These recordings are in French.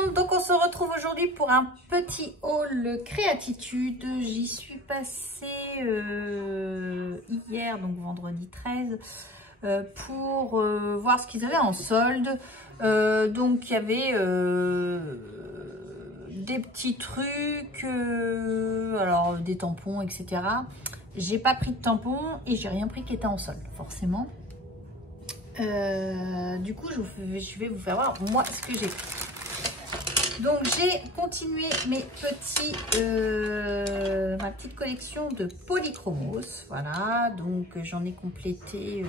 monde, donc on se retrouve aujourd'hui pour un petit haul créatitude. J'y suis passée hier, donc vendredi 13, pour voir ce qu'ils avaient en solde. Donc il y avait des petits trucs, alors des tampons, etc. J'ai pas pris de tampons et j'ai rien pris qui était en solde, forcément. Du coup, je vais vous faire voir moi ce que j'ai pris. Donc j'ai continué mes petits, ma petite collection de polychromos. Voilà, donc j'en ai complété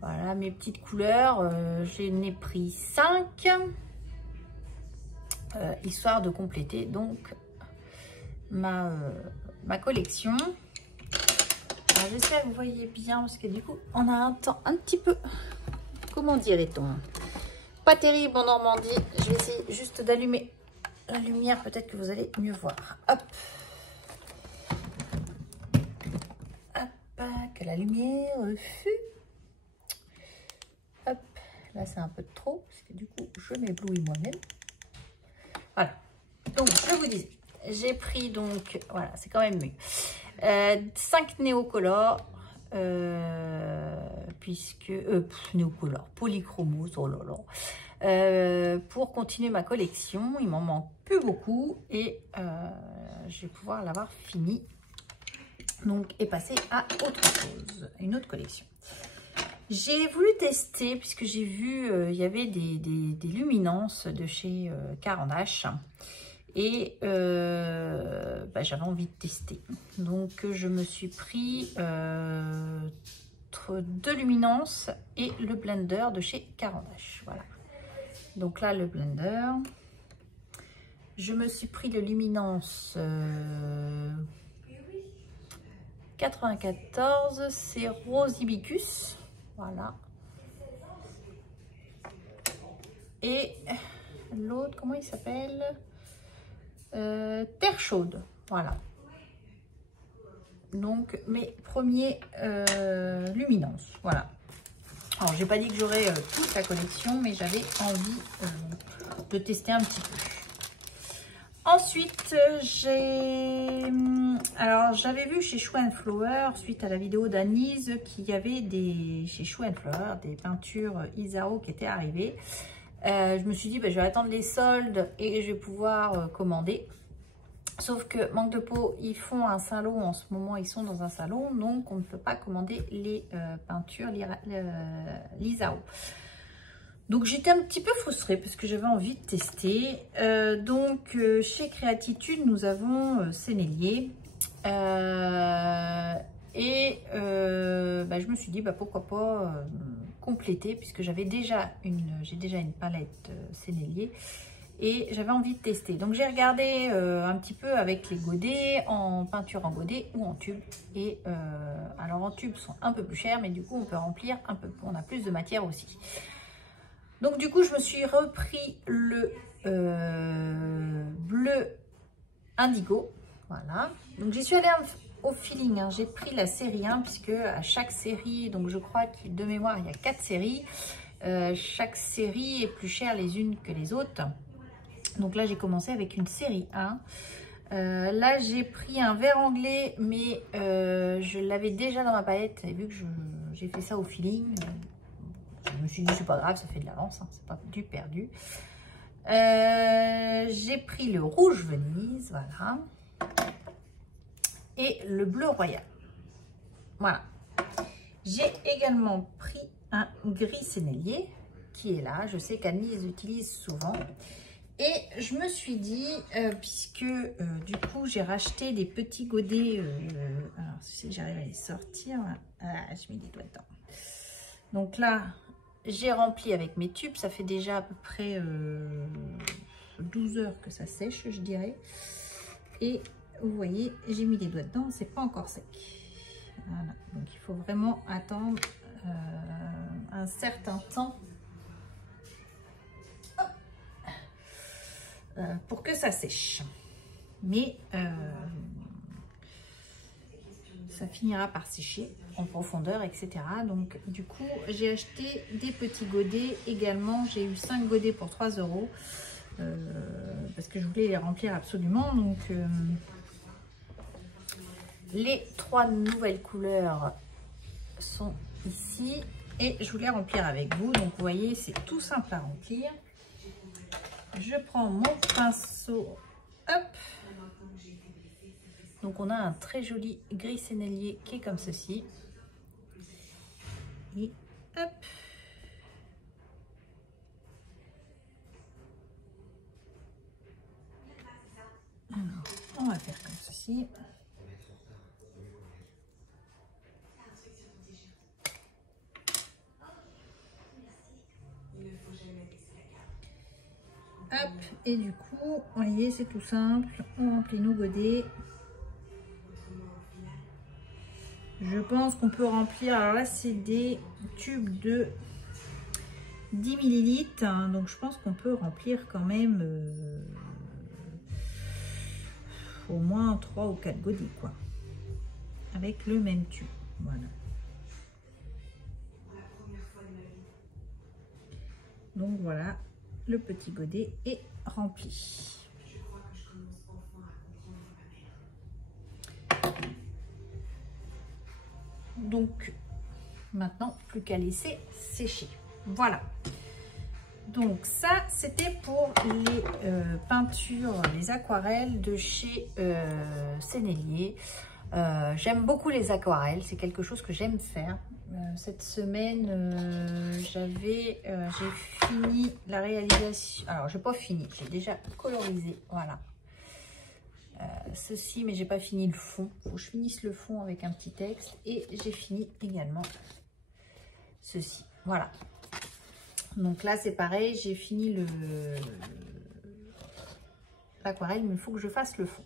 voilà, mes petites couleurs. J'en ai pris 5, histoire de compléter donc ma collection. Alors, j'espère que vous voyez bien parce que du coup on a un temps un petit peu, comment dirait-on, pas terrible en Normandie. Je vais essayer juste d'allumer la lumière, peut-être que vous allez mieux voir. Hop. Hop, que la lumière fût. Hop, là c'est un peu trop, parce que du coup je m'éblouis moi-même. Voilà. Donc je vous disais, j'ai pris donc, voilà, c'est quand même mieux. 5 néocolores. Puisque néocolore, polychromos, oh là là, pour continuer ma collection. Il m'en manque plus beaucoup et je vais pouvoir l'avoir fini, donc, et passer à autre chose, une autre collection. J'ai voulu tester, puisque j'ai vu il y avait des luminances de chez Caran d'Ache. Et j'avais envie de tester, donc je me suis pris 2 luminances et le blender de chez Caran d'Ache. Voilà, donc là le blender, je me suis pris le luminance 94, c'est Rose Hibiscus, voilà, et l'autre, comment il s'appelle, Terre chaude. Voilà, donc mes premiers luminances. Voilà, alors j'ai pas dit que j'aurais toute la collection, mais j'avais envie de tester un petit peu. Ensuite j'avais vu chez Shoe & Flower, suite à la vidéo d'Anise, qu'il y avait chez Shoe & Flower des peintures Isao qui étaient arrivées. Je me suis dit, je vais attendre les soldes et je vais pouvoir commander. Sauf que manque de peau, ils font un salon en ce moment, ils sont dans un salon, donc on ne peut pas commander les peintures l'Isao. Donc j'étais un petit peu frustrée parce que j'avais envie de tester. Donc chez Créatitude, nous avons Sennelier. Je me suis dit pourquoi pas compléter, puisque j'ai déjà une palette Sennelier et j'avais envie de tester. Donc j'ai regardé un petit peu avec les godets, en peinture en godet ou en tube. Et alors en tube sont un peu plus chers, mais du coup on peut remplir un peu, on a plus de matière aussi. Donc du coup je me suis repris le bleu indigo. Voilà, donc j'y suis allée au feeling, hein. J'ai pris la série 1, puisque à chaque série, donc je crois que de mémoire il y a 4 séries, chaque série est plus chère les unes que les autres. Donc là j'ai commencé avec une série 1. Là j'ai pris un vert anglais, mais je l'avais déjà dans ma palette, et vu que j'ai fait ça au feeling, je me suis dit c'est pas grave, ça fait de l'avance, hein, c'est pas du perdu. J'ai pris le rouge Venise, voilà, et le bleu royal. Voilà. J'ai également pris un gris Sennelier qui est là. Je sais qu'Anise utilise souvent. Et je me suis dit, puisque du coup j'ai racheté des petits godets, alors si j'arrive à les sortir, je mets les doigts dedans. Donc là, j'ai rempli avec mes tubes, ça fait déjà à peu près 12 heures que ça sèche, je dirais. Et vous voyez, j'ai mis les doigts dedans, c'est pas encore sec. Voilà, donc il faut vraiment attendre un certain temps pour que ça sèche. Mais ça finira par sécher en profondeur, etc. Donc du coup j'ai acheté des petits godets également. J'ai eu 5 godets pour 3 €. parce que je voulais les remplir absolument. Donc les 3 nouvelles couleurs sont ici et je voulais remplir avec vous. Donc vous voyez, c'est tout simple à remplir. Je prends mon pinceau, hop. Donc on a un très joli gris sénélier qui est comme ceci. Et hop. Alors, on va faire comme ceci. Hop, et du coup, vous voyez, c'est tout simple. On remplit nos godets. Je pense qu'on peut remplir, alors là, c'est des tubes de 10 millilitres. Hein, donc, je pense qu'on peut remplir quand même au moins 3 ou 4 godets, quoi. Avec le même tube. Voilà. Donc, voilà. Le petit godet est rempli. Donc maintenant plus qu'à laisser sécher. Voilà. Donc ça c'était pour les peintures, les aquarelles de chez Sennelier. J'aime beaucoup les aquarelles, c'est quelque chose que j'aime faire. Cette semaine, j'ai fini la réalisation. Alors, j'ai pas fini, j'ai déjà colorisé. Voilà. Ceci, mais j'ai pas fini le fond. Il faut que je finisse le fond avec un petit texte. Et j'ai fini également ceci. Voilà. Donc là, c'est pareil, j'ai fini l'aquarelle, mais il faut que je fasse le fond.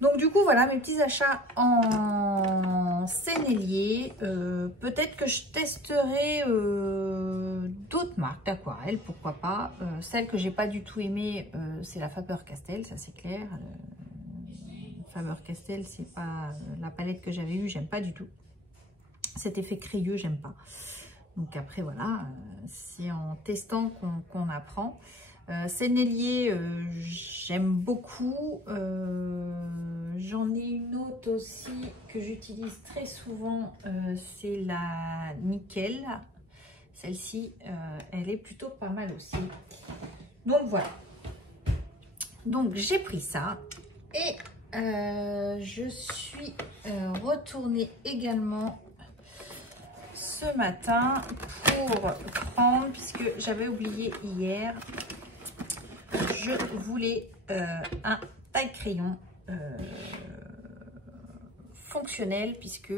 Donc du coup, voilà mes petits achats en Sennelier. Peut-être que je testerai d'autres marques d'aquarelle, pourquoi pas. Celle que j'ai pas du tout aimée, c'est la Faber-Castell, ça c'est clair. Faber-Castell, c'est pas la palette que j'avais eue, j'aime pas du tout. Cet effet crayeux, j'aime pas. Donc après, voilà, c'est en testant qu'on apprend. Sennelier, j'aime beaucoup. J'en ai une autre aussi que j'utilise très souvent, c'est la Nickel. Celle-ci, elle est plutôt pas mal aussi. Donc voilà. Donc j'ai pris ça et je suis retournée également ce matin pour prendre, puisque j'avais oublié hier, je voulais un taille-crayon fonctionnel, puisque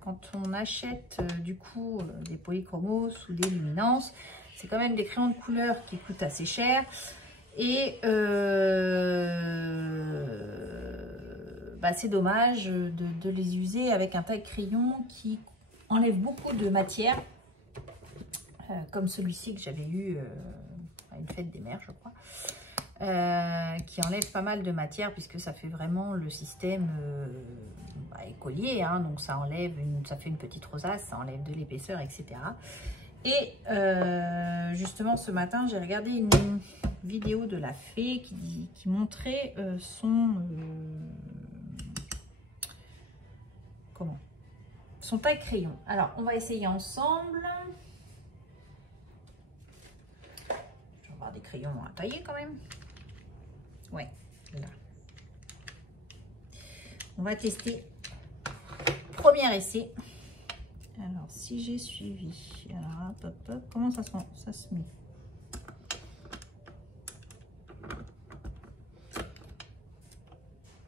quand on achète du coup des polychromos ou des luminances, c'est quand même des crayons de couleur qui coûtent assez cher. Et c'est dommage de les user avec un taille-crayon qui enlève beaucoup de matière, comme celui-ci que j'avais eu à une fête des mères, je crois, qui enlève pas mal de matière, puisque ça fait vraiment le système écolier, hein, donc ça enlève ça fait une petite rosace, ça enlève de l'épaisseur, etc. Et justement ce matin j'ai regardé une vidéo de la fée qui montrait son taille-crayon. Alors on va essayer ensemble. Je vais avoir des crayons à tailler quand même. Ouais, là. On va tester. Premier essai. Alors, si j'ai suivi. Alors, hop, hop, hop. Comment ça se met?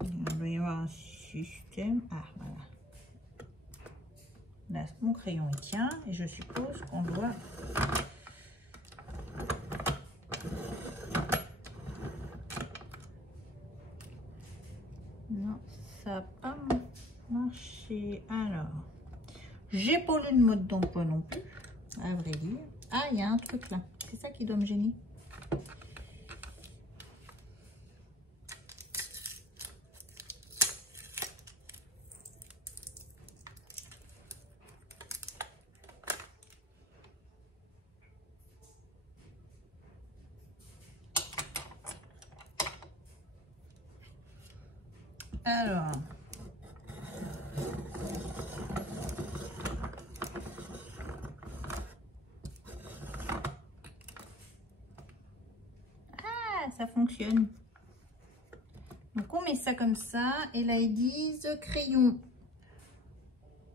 Il doit y avoir un système. Ah, voilà. Là, mon crayon, il tient. Et je suppose qu'on doit... Non, ça n'a pas marché. Alors, j'ai pas lu le mode d'emploi non plus, à vrai dire. Ah, il y a un truc là. C'est ça qui doit me gêner. Alors, ah, ça fonctionne. Donc on met ça comme ça et là ils disent crayons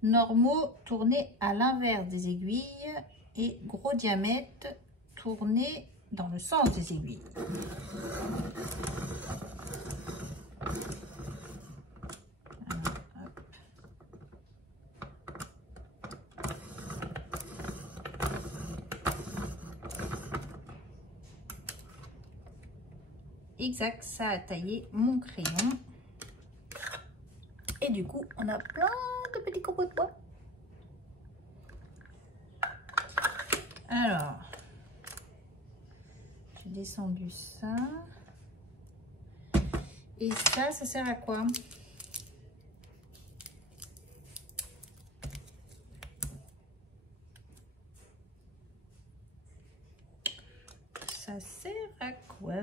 normaux tournés à l'inverse des aiguilles et gros diamètre tourné dans le sens des aiguilles. Exact, ça a taillé mon crayon. Et du coup, on a plein de petits copeaux de bois. Alors, j'ai descendu ça. Et ça sert à quoi? Ça sert à quoi?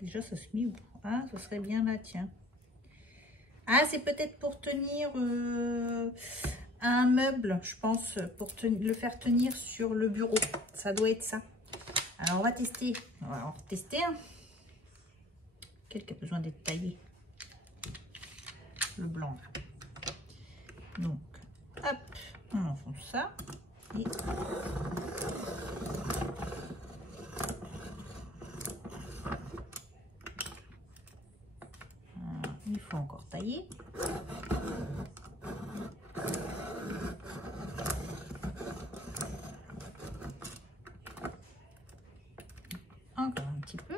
Déjà, ça se met où? Ah, ce serait bien là, tiens. Ah, c'est peut-être pour tenir un meuble, je pense, pour le faire tenir sur le bureau. Ça doit être ça. Alors, on va tester. On va en retester un. Quel qui a besoin d'être taillé? Le blanc, là. Donc, hop, on enfonce ça. Et... il faut encore tailler. Encore un petit peu.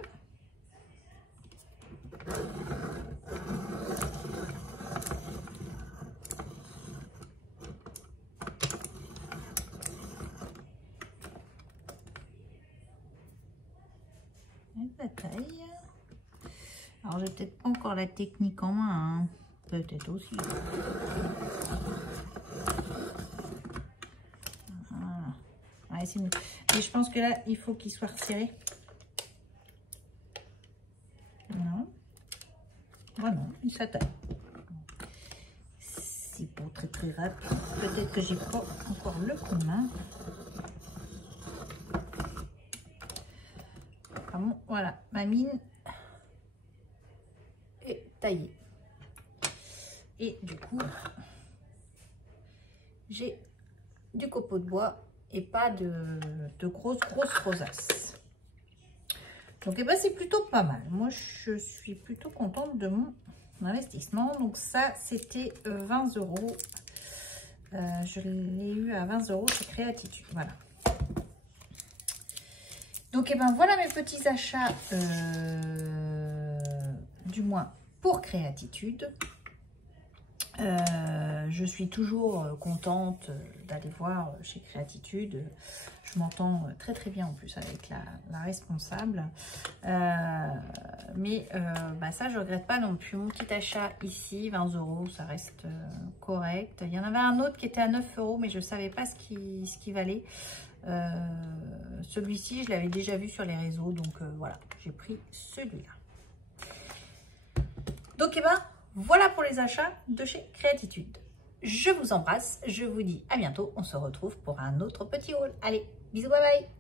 Et la taille. Alors, j'ai peut-être pas encore la technique en main, hein. Peut-être aussi. Voilà. Ouais, c'est mieux. Et je pense que là, il faut qu'il soit resserré. Non. Oh non, il s'attaque. C'est pas très rapide. Peut-être que j'ai pas encore le coup de main. Ah bon, voilà, ma mine est taillée. Et du coup, j'ai du copeau de bois et pas de grosses rosaces. Donc, eh ben, c'est plutôt pas mal. Moi, je suis plutôt contente de mon investissement. Donc, ça, c'était 20 €. Je l'ai eu à 20 € chez Créatitude. Voilà. Donc, eh ben, voilà mes petits achats, du moins pour Créatitude. Je suis toujours contente d'aller voir chez Créatitude. Je m'entends très bien en plus avec la responsable. Mais ça, je regrette pas non plus. Mon petit achat ici, 20 €, ça reste correct. Il y en avait un autre qui était à 9 €, mais je ne savais pas ce qui valait. Celui-ci, je l'avais déjà vu sur les réseaux. Donc voilà, j'ai pris celui-là. Donc, eh ben, voilà pour les achats de chez Créatitude. Je vous embrasse, je vous dis à bientôt. On se retrouve pour un autre petit haul. Allez, bisous, bye bye!